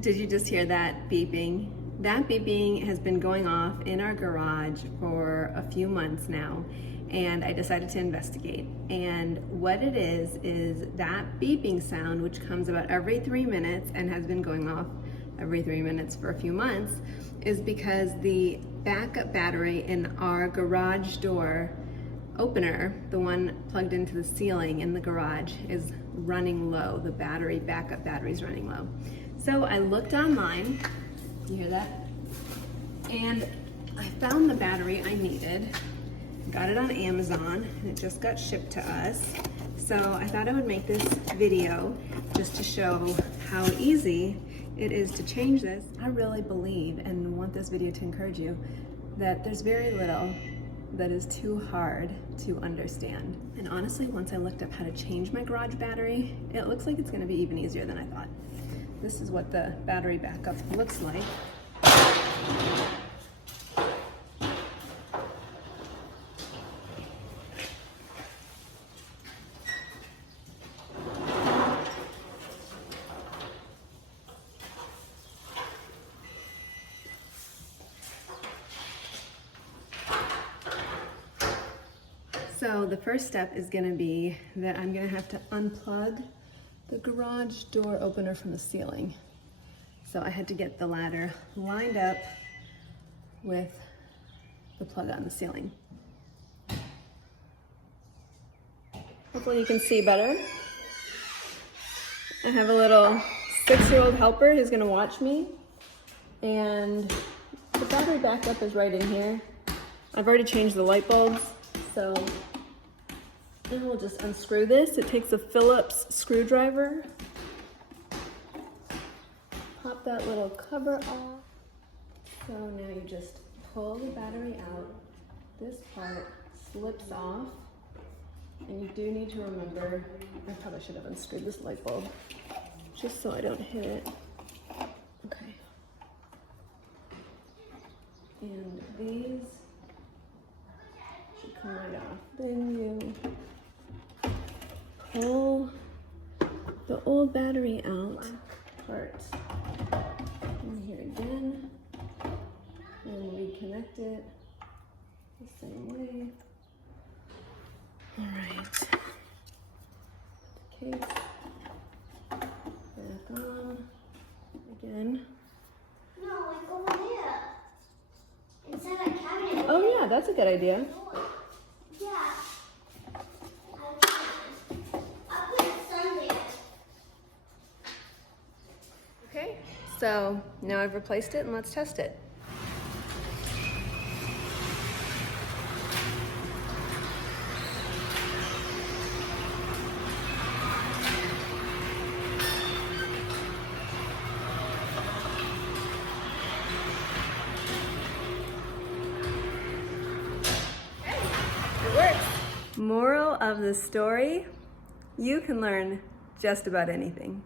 Did you just hear that beeping? That beeping has been going off in our garage for a few months now, and I decided to investigate. And what it is that beeping sound, which comes about every 3 minutes and has been going off every 3 minutes for a few months, is because the backup battery in our garage door opener, the one plugged into the ceiling in the garage, is running low. The backup battery is running low. So I looked online, you hear that? And I found the battery I needed, got it on Amazon, and it just got shipped to us. So I thought I would make this video just to show how easy it is to change this. I really believe and want this video to encourage you that there's very little that is too hard to understand. And honestly, once I looked up how to change my garage battery, it looks like it's gonna be even easier than I thought. This is what the battery backup looks like. So the first step is gonna be that I'm gonna have to unplug the garage door opener from the ceiling. So I had to get the ladder lined up with the plug on the ceiling. Hopefully you can see better. I have a little 6-year-old helper who's gonna watch me, and the battery backup is right in here. I've already changed the light bulbs, so then we'll just unscrew this. It takes a Phillips screwdriver. Pop that little cover off. So now you just pull the battery out. This part slips off. And you do need to remember, I probably should have unscrewed this light bulb just so I don't hit it. Okay. And these should come right off. Then you pull the old battery out, part in here again, and reconnect it the same way. All right, case back on again. No, like over there. Inside that cabinet. Oh yeah, that's a good idea. Yeah. I'll put the sun there. Okay, so now I've replaced it and let's test it. It works. Moral of the story, you can learn just about anything.